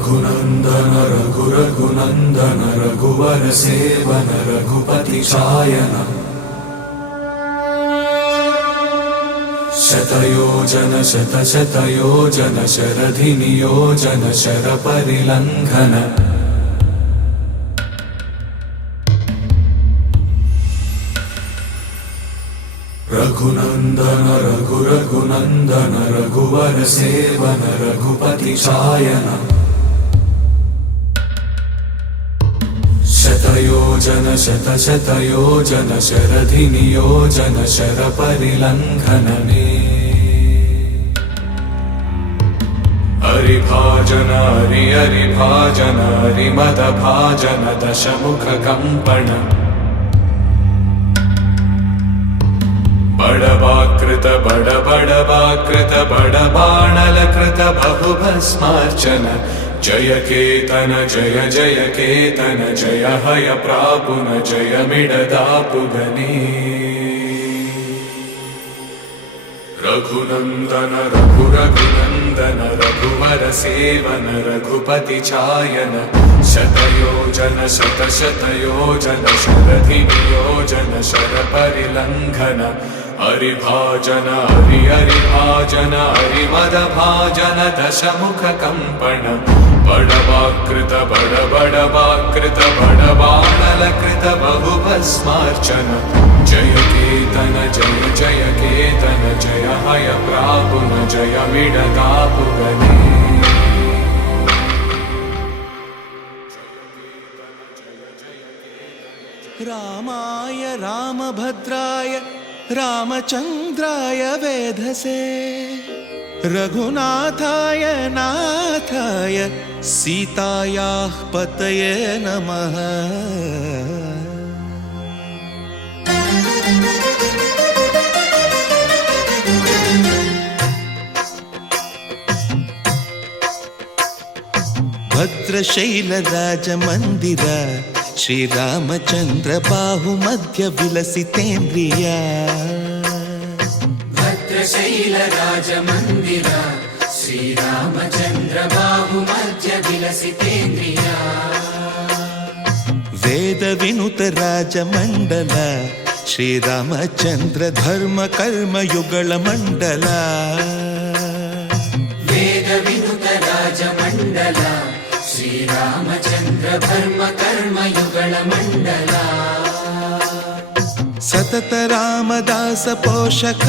रघुनंदन रघुनंदन रघुवर seven Raghupati चायन शतयोजन शतशतयोजन शरधि नियोजन शरपरिलंघन रघुनंदन रघुनंदन रघुवर seven Raghupati चायन शतयोजन शतशतयोजन शरधि नियोजन शरपरिलंघनने हरिभाजन हरिभाजन हरिमदभाजन दशमुख कंपन बड़वाकृत बड़वाकृत बड़बाणलकृत बहुभस्मार्चन जय केतन जय जय केतन जय हय प्रापुन जय मिडदापुगने रघुनंदन रघुनंदन रघुवर सेवन रघुपति चायन शतयोजन शतशतयोजन शरधि नियोजन शरपरिलंघन हरिभाजन हरिभाजन हरिमदभाजन दशमुख कंपन बड़वाकृत बड़वाकृत बड़बाणलकृत बहुभस्मार्चन जय केतन जय जय केतन जय हय प्रापुन जय मिडदापुगने रामाय रामभद्राय रामचंद्राय वेधसे रघुनाथाय नाथाय सीतायाः पतये नमः। भद्रशैलराजमन्दिर श्रीरामचंद्र बाहुमध्य विलसितेन्द्रिया भद्रशैलराजमन्दिर श्रीरामचंद्र बाहुमध्य विलसितेन्द्रिया वेद विनुत राजमंडल श्रीरामचंद्र धर्म कर्म युगल मंडल वेद विनुत राजमंडल श्रीरामचंद्र धर्म कर्म युगल मंडल सतत रामदास पोषक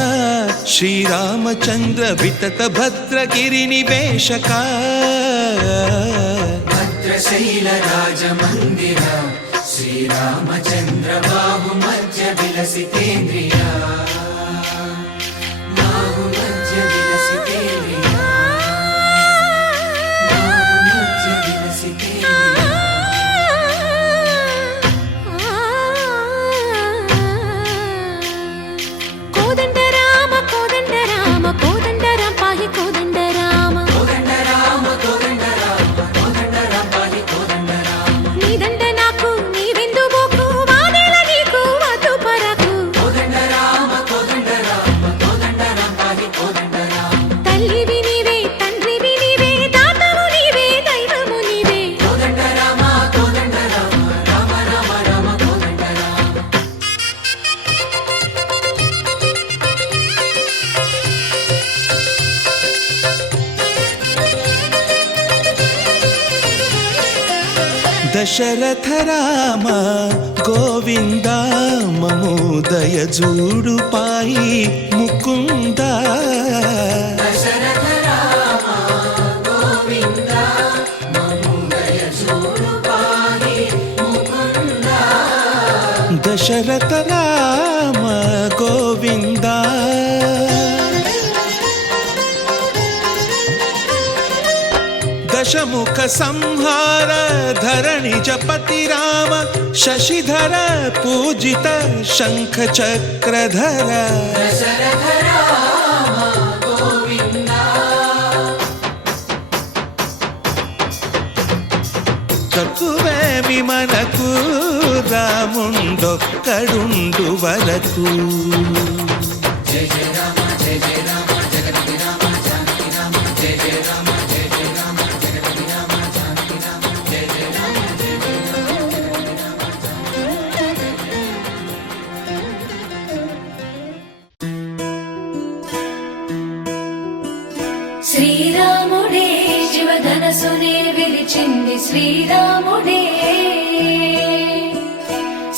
श्रीरामचंद्र वितत भद्रगिरि निवेशक भद्रशैल राजमंदिर श्रीरामचंद्र बाहुमध्य विलसितेन्द्रिया बाहुमध्य विलसितेन्द्रिया बाहुमध्य विलसितेन्द्रिया दशरथ राम गोविंद ममोदय जूडु पाई मुकुंद दशरथ राम गोविंद ममोदय जूडु पाई मुकुंद दशरथ राम गोविंद दशमुख संहार धरणि जपति राम शशिधर पूजित शंख चक्रधर दशरथ राम गोविंद తక్కువేమి మనకు రాముండొక్కడుండు వరకు जय जय राम जगति राम जगति राम जानकी राम जय जय राम जय जय राम जगति राम जानकी శ్రీరాముడే శివధనసునే విరిచింది శ్రీరాముడే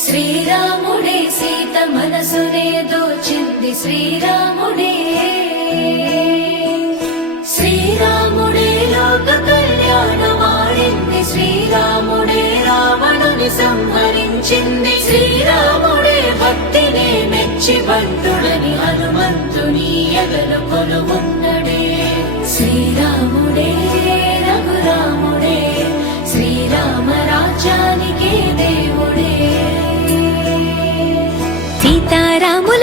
శ్రీరాముడే సీత మనసునే దోచింది శ్రీరాముడే శ్రీరాముడే లోక కళ్యాణమాడింది శ్రీరాముడే రావణుని సంహరించింది శ్రీరాముడే భక్తినే మెచ్చి బంటుడని హనుమంతుని ఎగలు కొలువున్నడే శ్రీరాముడే రఘురాముడే శ్రీరామ రాజ్యానికే దేవుడే సీతారాముల